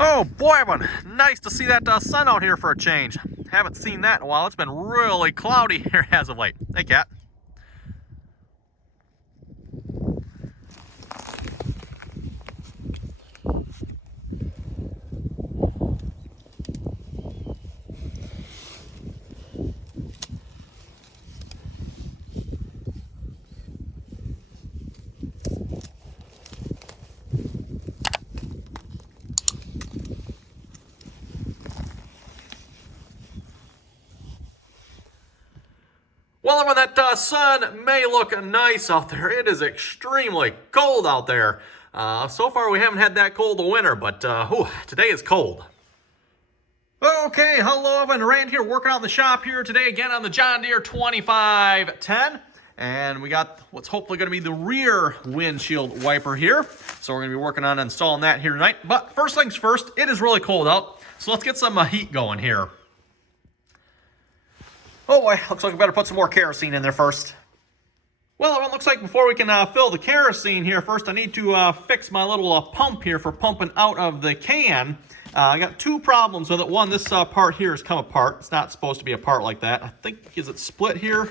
Oh boy, Evan, nice to see that sun out here for a change. Haven't seen that in a while. It's been really cloudy here as of late. Hey, Cat. Well, Evan, that sun may look nice out there. It is extremely cold out there. So far, we haven't had that cold of winter, but today is cold. Okay, hello, Evan. Rand here, working out in the shop here today again on the John Deere 2510. And we got what's hopefully going to be the rear windshield wiper here. So we're going to be working on installing that here tonight. But first things first, it is really cold out. So let's get some heat going here. Oh boy, looks like we better put some more kerosene in there first. Well, it looks like before we can fill the kerosene here, first I need to fix my little pump here for pumping out of the can. I got two problems with it. One, this part here has come apart. It's not supposed to be a part like that. I think, is it split here?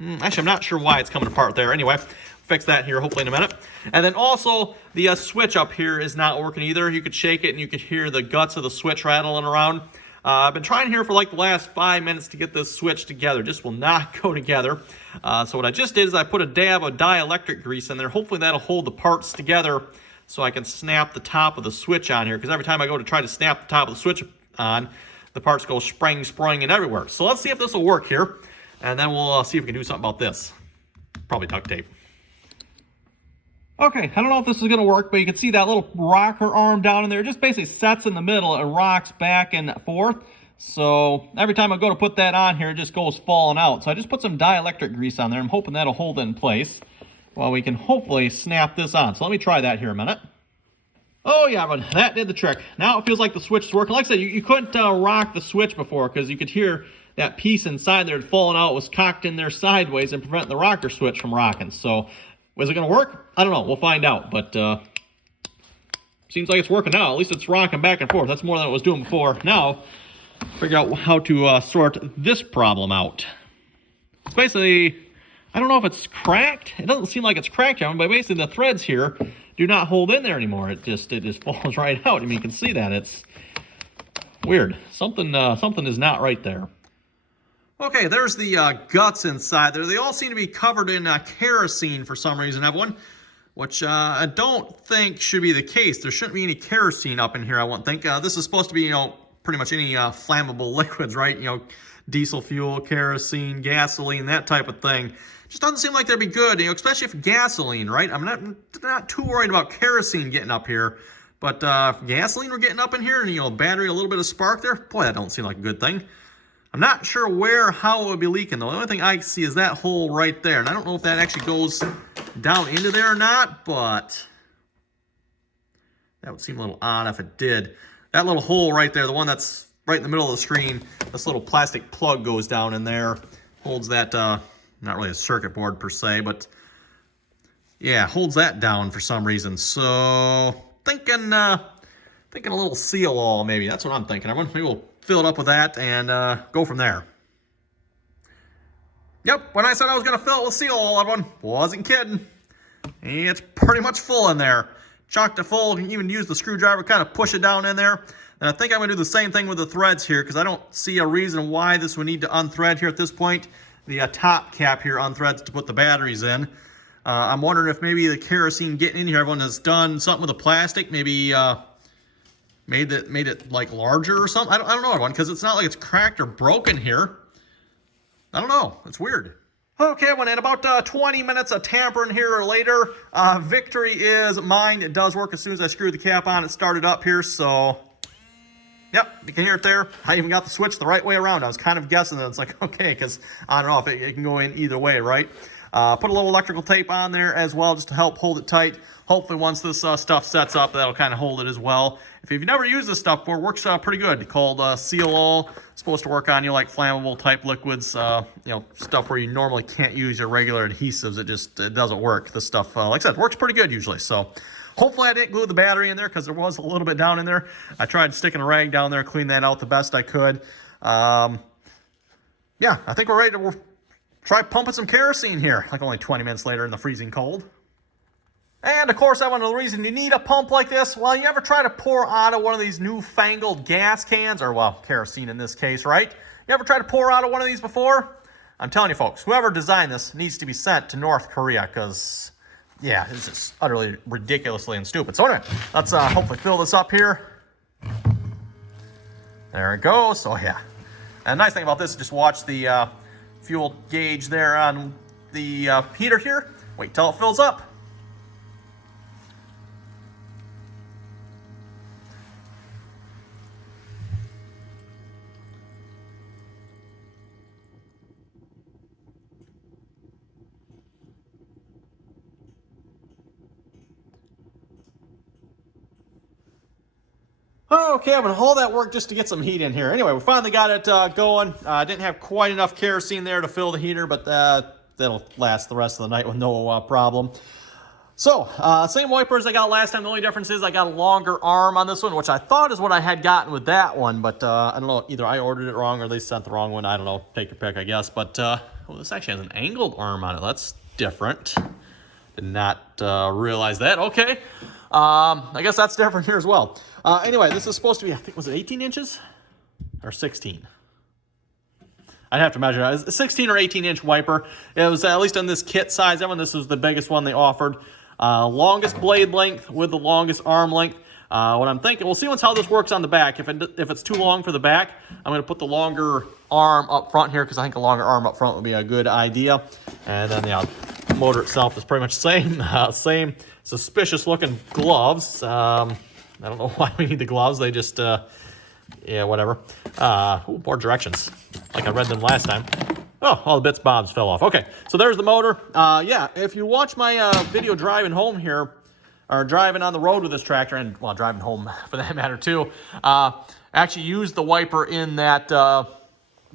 Actually, I'm not sure why it's coming apart there. Anyway, fix that here hopefully in a minute. And then also, the switch up here is not working either. You could shake it and you could hear the guts of the switch rattling around. I've been trying here for like the last 5 minutes to get this switch together. Just will not go together. So what I just did is I put a dab of dielectric grease in there. Hopefully that'll hold the parts together so I can snap the top of the switch on here. Because every time I go to try to snap the top of the switch on, the parts go spraying and everywhere. So let's see if this will work here. And then we'll see if we can do something about this. Probably duct tape. Okay, I don't know if this is going to work, but you can see that little rocker arm down in there. It just basically sets in the middle and rocks back and forth. So every time I go to put that on here, it just goes falling out. So I just put some dielectric grease on there. I'm hoping that'll hold it in place while we can hopefully snap this on. So let me try that here a minute. Oh yeah, but that did the trick. Now it feels like the switch is working. Like I said, you couldn't rock the switch before because you could hear that piece inside there had fallen out, was cocked in there sideways and preventing the rocker switch from rocking. So is it going to work? I don't know. We'll find out. But seems like it's working now. At least it's rocking back and forth. That's more than it was doing before. Now, figure out how to sort this problem out. It's basically, I don't know if it's cracked. It doesn't seem like it's cracked, but basically the threads here do not hold in there anymore. It just falls right out. I mean, you can see that. It's weird. Something is not right there. Okay, there's the guts inside there. They all seem to be covered in kerosene for some reason, everyone, which I don't think should be the case. There shouldn't be any kerosene up in here, I wouldn't think. This is supposed to be, pretty much any flammable liquids, right? Diesel fuel, kerosene, gasoline, that type of thing. Just doesn't seem like that'd be good, especially if gasoline, right? I'm not too worried about kerosene getting up here, but if gasoline were getting up in here and, battery, a little bit of spark there, boy, that don't seem like a good thing. I'm not sure how it would be leaking, though. The only thing I see is that hole right there. And I don't know if that actually goes down into there or not, but that would seem a little odd if it did. That little hole right there, the one that's right in the middle of the screen, this little plastic plug goes down in there, holds that, not really a circuit board per se, but yeah, holds that down for some reason. So, thinking a little seal-all maybe. That's what I'm thinking. Maybe we'll fill it up with that and go from there. Yep, when I said I was going to fill it with seal-all, everyone, wasn't kidding. It's pretty much full in there. Chock it full. You can even use the screwdriver, kind of push it down in there. And I think I'm going to do the same thing with the threads here because I don't see a reason why this would need to unthread here at this point. The top cap here unthreads to put the batteries in. I'm wondering if maybe the kerosene getting in here, everyone has done something with the plastic, maybe made it like larger or something. I don't know, everyone, because it's not like it's cracked or broken here. I don't know. It's weird. Okay, everyone, in about 20 minutes of tampering here or later, victory is mine. It does work as soon as I screw the cap on. It started up here, so yep, you can hear it there. I even got the switch the right way around. I was kind of guessing that it's like, okay, because I don't know if it can go in either way, right? Put a little electrical tape on there as well just to help hold it tight. Hopefully once this stuff sets up, that'll kind of hold it as well. If you've never used this stuff before, it works pretty good. Called Seal-All. It's supposed to work on like flammable type liquids, stuff where you normally can't use your regular adhesives. It doesn't work. This stuff, like I said, works pretty good usually. So Hopefully I didn't glue the battery in there because there was a little bit down in there. I tried sticking a rag down there, clean that out the best I could. Yeah, I think we're ready to try pumping some kerosene here, like only 20 minutes later in the freezing cold. And of course, one of the reasons you need a pump like this, well, you ever try to pour out of one of these newfangled gas cans, or well, kerosene in this case, right? You ever try to pour out of one of these before? I'm telling you folks, whoever designed this needs to be sent to North Korea because, yeah, it's just utterly ridiculously and stupid. So anyway, let's hopefully fill this up here. There it goes. So yeah. And the nice thing about this is just watch the fuel gauge there on the heater here. Wait till it fills up. Okay, I'm gonna hold that work just to get some heat in here. Anyway, we finally got it going. Didn't have quite enough kerosene there to fill the heater, but that'll last the rest of the night with no problem. So, same wipers I got last time. The only difference is I got a longer arm on this one, which I thought is what I had gotten with that one, but I don't know, either I ordered it wrong or they sent the wrong one. I don't know, take your pick, I guess. But oh, this actually has an angled arm on it. That's different. Did not realize that. Okay. I guess that's different here as well. Anyway, this is supposed to be, I think, was it 18 inches? Or 16? I'd have to measure it. It's a 16 or 18-inch wiper. It was, at least on this kit size, that one, this was the biggest one they offered. Longest blade length with the longest arm length. What I'm thinking, we'll see how this works on the back. If it's too long for the back, I'm going to put the longer arm up front here because I think a longer arm up front would be a good idea. And then, yeah, the motor itself is pretty much the same. Same suspicious looking gloves. I don't know why we need the gloves. They just, yeah, whatever. Ooh, more directions. Like I read them last time. Oh, all the bits bobs fell off. Okay, so there's the motor. Yeah, if you watch my video driving home here, or driving on the road with this tractor, and, well, driving home for that matter too, actually used the wiper in that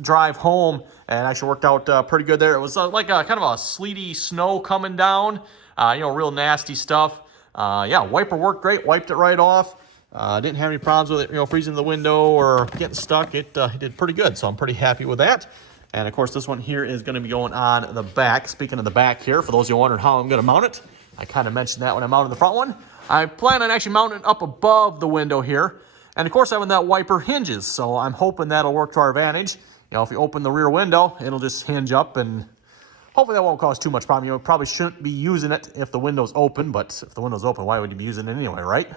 drive home, and actually worked out pretty good there. It was like a kind of a sleety snow coming down, you know, real nasty stuff. Yeah, wiper worked great, wiped it right off. Didn't have any problems with it, you know, freezing the window or getting stuck. It did pretty good, so I'm pretty happy with that. And of course, this one here is going to be going on the back. Speaking of the back here, for those of you wondering how I'm going to mount it, I kind of mentioned that when I mounted the front one. I plan on actually mounting it up above the window here. And of course, having that wiper hinges, so I'm hoping that'll work to our advantage. You know, if you open the rear window, it'll just hinge up, and hopefully that won't cause too much problem. You probably shouldn't be using it if the window's open, but if the window's open, why would you be using it anyway, right?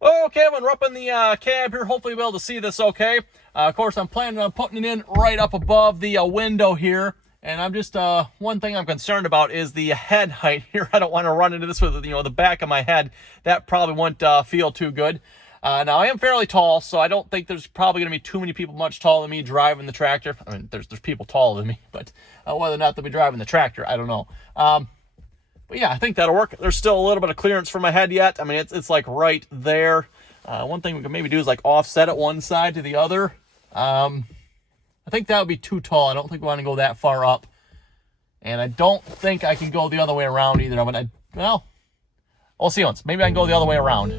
Okay, we're up in the cab here. Hopefully we'll be able to see this okay. Of course, I'm planning on putting it in right up above the window here. And I'm just, one thing I'm concerned about is the head height here. I don't want to run into this with, you know, the back of my head. That probably won't feel too good. Now, I am fairly tall, so I don't think there's probably going to be too many people much taller than me driving the tractor. I mean, there's people taller than me, but whether or not they'll be driving the tractor, I don't know. But yeah, I think that'll work. There's still a little bit of clearance for my head yet. I mean, it's like right there. One thing we can maybe do is like offset it one side to the other. I think that would be too tall. I don't think we want to go that far up. And I don't think I can go the other way around either. But well, we'll see once. Maybe I can go the other way around.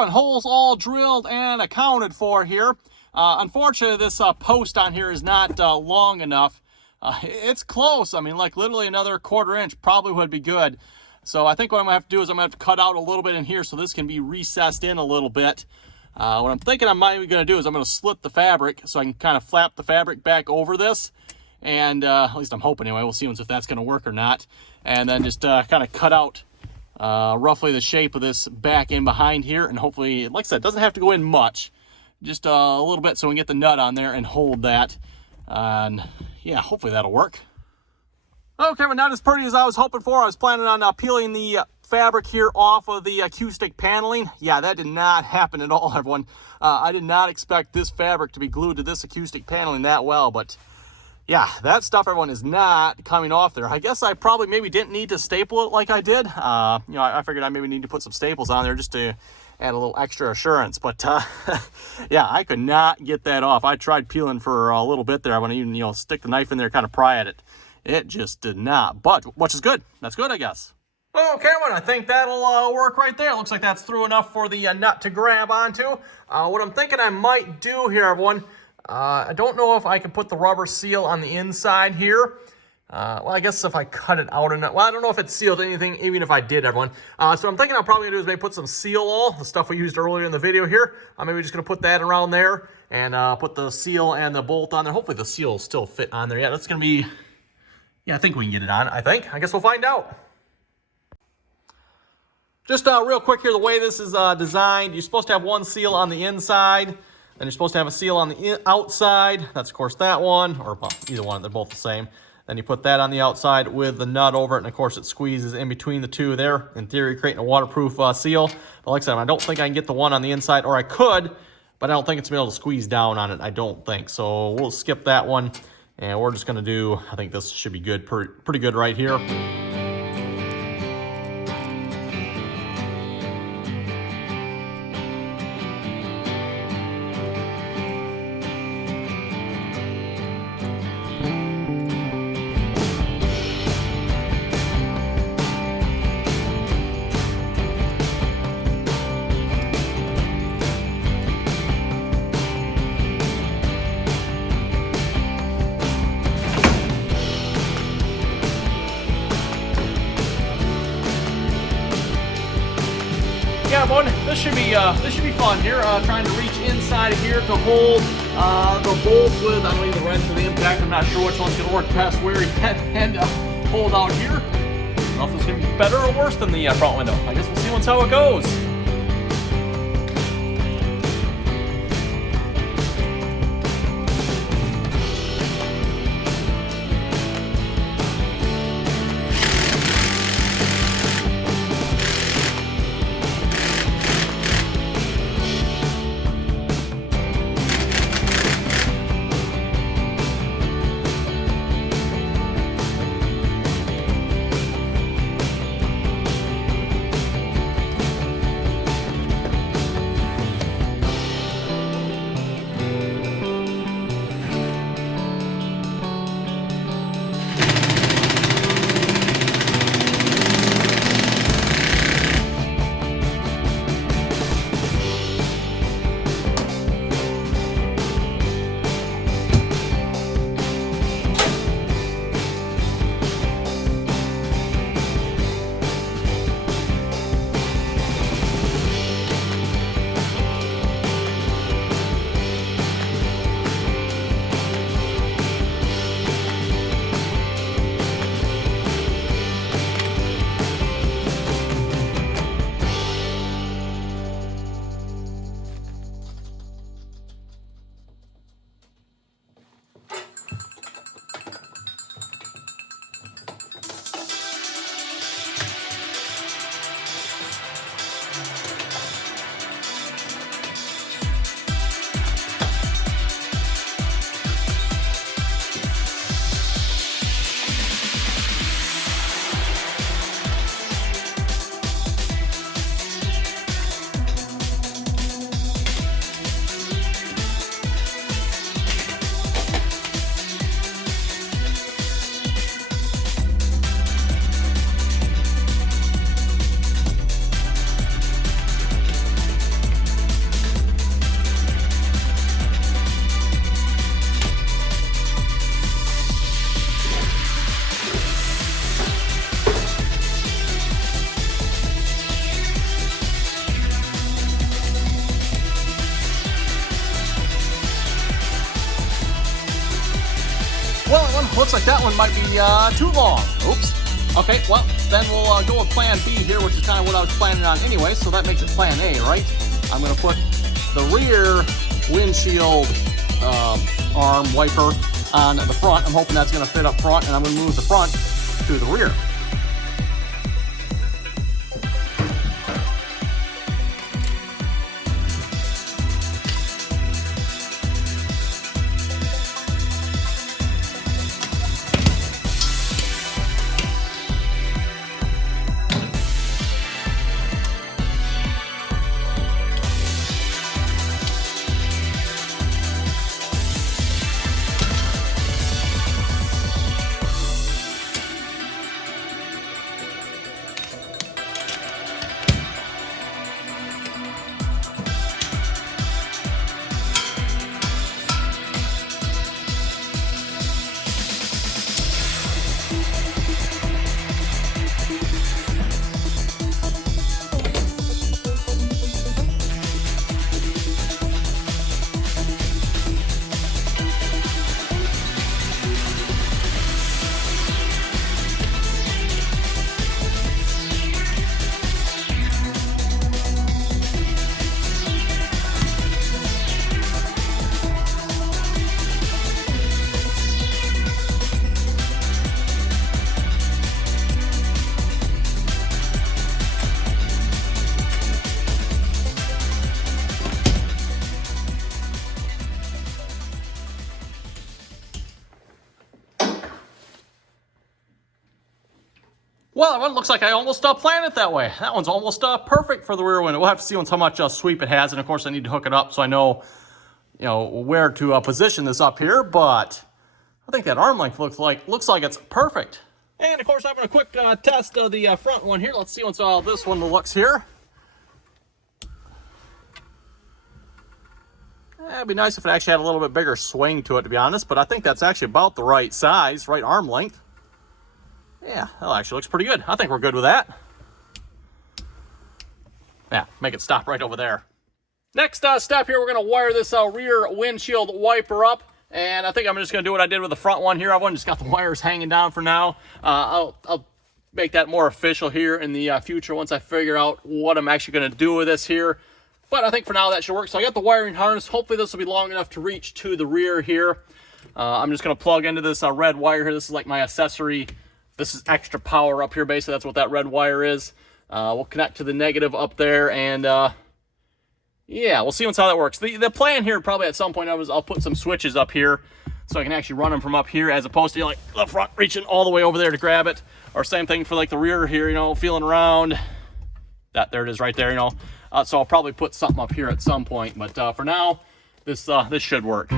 having holes all drilled and accounted for here. Unfortunately, this post on here is not long enough. It's close. I mean, like literally another 1/4 inch probably would be good. So I think what I'm gonna have to do is I'm gonna have to cut out a little bit in here so this can be recessed in a little bit. What I'm thinking I might be gonna do is I'm gonna slit the fabric so I can kind of flap the fabric back over this. And at least I'm hoping anyway. We'll see if that's gonna work or not. And then just kind of cut out roughly the shape of this back in behind here. And hopefully, like I said, it doesn't have to go in much. Just a little bit so we can get the nut on there and hold that. And yeah, hopefully that'll work. Okay, but not as pretty as I was hoping for. I was planning on peeling the fabric here off of the acoustic paneling. Yeah, that did not happen at all, everyone. I did not expect this fabric to be glued to this acoustic paneling that well, but yeah, that stuff, everyone, is not coming off there. I guess I probably maybe didn't need to staple it like I did. You know, I figured I maybe need to put some staples on there just to add a little extra assurance. But yeah, I could not get that off. I tried peeling for a little bit there. I want to even, you know, stick the knife in there, kind of pry at it. It just did not budge, which is good. That's good, I guess. Okay, well, I think that'll work right there. Looks like that's through enough for the nut to grab onto. What I'm thinking I might do here, everyone, I don't know if I can put the rubber seal on the inside here. Well, I guess if I cut it out enough, well, I don't know if it's sealed anything, even if I did, everyone. So I'm thinking I'm probably gonna do is maybe put some seal oil, the stuff we used earlier in the video here. I'm maybe just gonna put that around there and put the seal and the bolt on there. Hopefully the seal will still fit on there. Yeah, that's gonna be, yeah, I think we can get it on, I think. I guess we'll find out. Just real quick here, the way this is designed, you're supposed to have one seal on the inside, then you're supposed to have a seal on the outside. That's, of course, that one, or well, either one, they're both the same. Then you put that on the outside with the nut over it, and of course it squeezes in between the two there, in theory creating a waterproof seal. But like I said, I don't think I can get the one on the inside, or I could, but I don't think it's going to be able to squeeze down on it, I don't think. So we'll skip that one, and we're just going to do, I think this should be good, pretty good right here. Yeah, everyone, this should be fun here. Trying to reach inside of here to hold the bolt with, I don't know, the wrench or the impact. I'm not sure which one's gonna work best where you can and hold out here. I don't know if it's gonna be better or worse than the front window. I guess we'll see once how it goes. Well, it looks like that one might be too long. Oops. Okay, well, then we'll go with plan B here, which is kind of what I was planning on anyway, so that makes it plan A, right? I'm going to put the rear windshield arm wiper on the front. I'm hoping that's going to fit up front, and I'm going to move the front to the rear. Well, that one looks like I almost planned it that way. That one's almost perfect for the rear window. We'll have to see how much sweep it has, and of course I need to hook it up so I know, where to position this up here. But I think that arm length looks like it's perfect. And of course, I'm going to quick test the front one here. Let's see once this one looks here. It'd be nice if it actually had a little bit bigger swing to it, to be honest. But I think that's actually about the right size, right arm length. Yeah, that actually looks pretty good. I think we're good with that. Yeah, make it stop right over there. Next step here, we're going to wire this rear windshield wiper up. And I think I'm just going to do what I did with the front one here. I've just got the wires hanging down for now. I'll make that more official here in the future once I figure out what I'm actually going to do with this here. But I think for now that should work. So I got the wiring harness. Hopefully this will be long enough to reach to the rear here. I'm just going to plug into this red wire here. This is like my accessory. This is extra power up here, basically. That's what that red wire is. We'll connect to the negative up there, and yeah, we'll see how that works. The plan here probably at some point I'll put some switches up here so I can actually run them from up here as opposed to like the front reaching all the way over there to grab it. Or same thing for like the rear here, feeling around. There it is right there, So I'll probably put something up here at some point, but for now, this should work.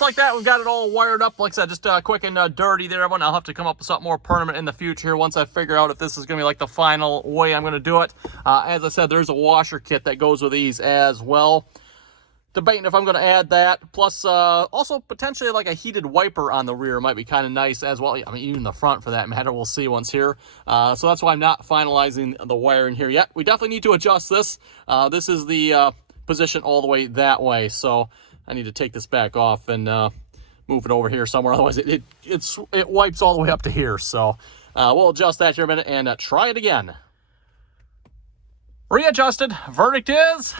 Like that, we've got it all wired up. Like I said, just quick and dirty there, everyone. I'll have to come up with something more permanent in the future once I figure out if this is going to be like the final way I'm going to do it. As I said, there's a washer kit that goes with these as well. debating if I'm going to add that. Plus, also potentially like a heated wiper on the rear might be kind of nice as well. I mean, even the front for that matter. We'll see once here. So that's why I'm not finalizing the wiring here yet. We definitely need to adjust this. This is the position all the way that way. So I need to take this back off and move it over here somewhere. Otherwise, it wipes all the way up to here. So we'll adjust that here in a minute and try it again. Readjusted. Verdict is...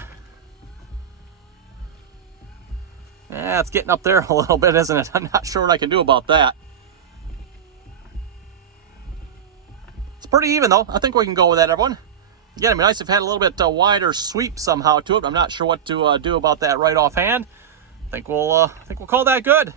yeah, it's getting up there a little bit, isn't it? I'm not sure what I can do about that. It's pretty even, though. I think we can go with that, everyone. Again, it'd be nice if it had a little bit wider sweep somehow to it. I'm not sure what to do about that right offhand. I think we'll call that good.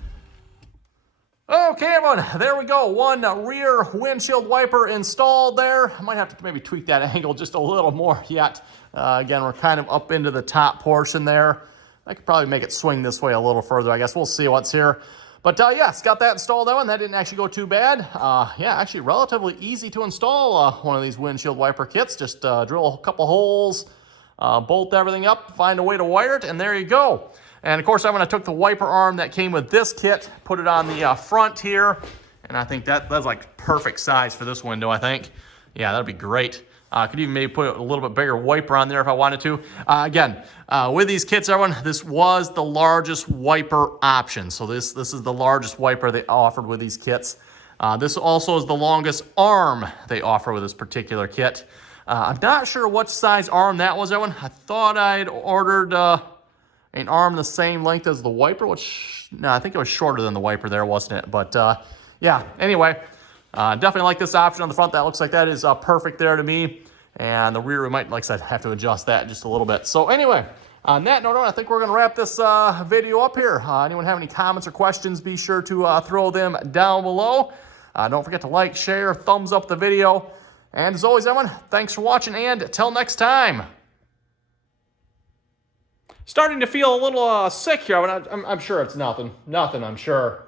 Okay, everyone, there we go. One rear windshield wiper installed there. I might have to maybe tweak that angle just a little more yet. Again, we're kind of up into the top portion there. I could probably make it swing this way a little further. I guess we'll see what's here. But yeah, it's got that installed, that one. That didn't actually go too bad. Yeah, actually relatively easy to install one of these windshield wiper kits. Just drill a couple holes, bolt everything up, find a way to wire it, and there you go. And of course, I took the wiper arm that came with this kit, put it on the front here, and I think that's like perfect size for this window, I think. Yeah, that'd be great. I could even maybe put a little bit bigger wiper on there if I wanted to. Again, with these kits, everyone, this was the largest wiper option. So this is the largest wiper they offered with these kits. This also is the longest arm they offer with this particular kit. I'm not sure what size arm that was, everyone. I thought I'd ordered an arm the same length as the wiper, which, no, I think it was shorter than the wiper there, wasn't it? But yeah, anyway. Definitely like this option on the front. That looks like that is perfect there to me. And the rear, we might, like I said, have to adjust that just a little bit. So anyway, on that note, I think we're going to wrap this video up here. Anyone have any comments or questions, be sure to throw them down below. Don't forget to like, share, thumbs up the video. And as always, everyone, thanks for watching, and until next time. Starting to feel a little sick here. I'm sure it's nothing. Nothing, I'm sure.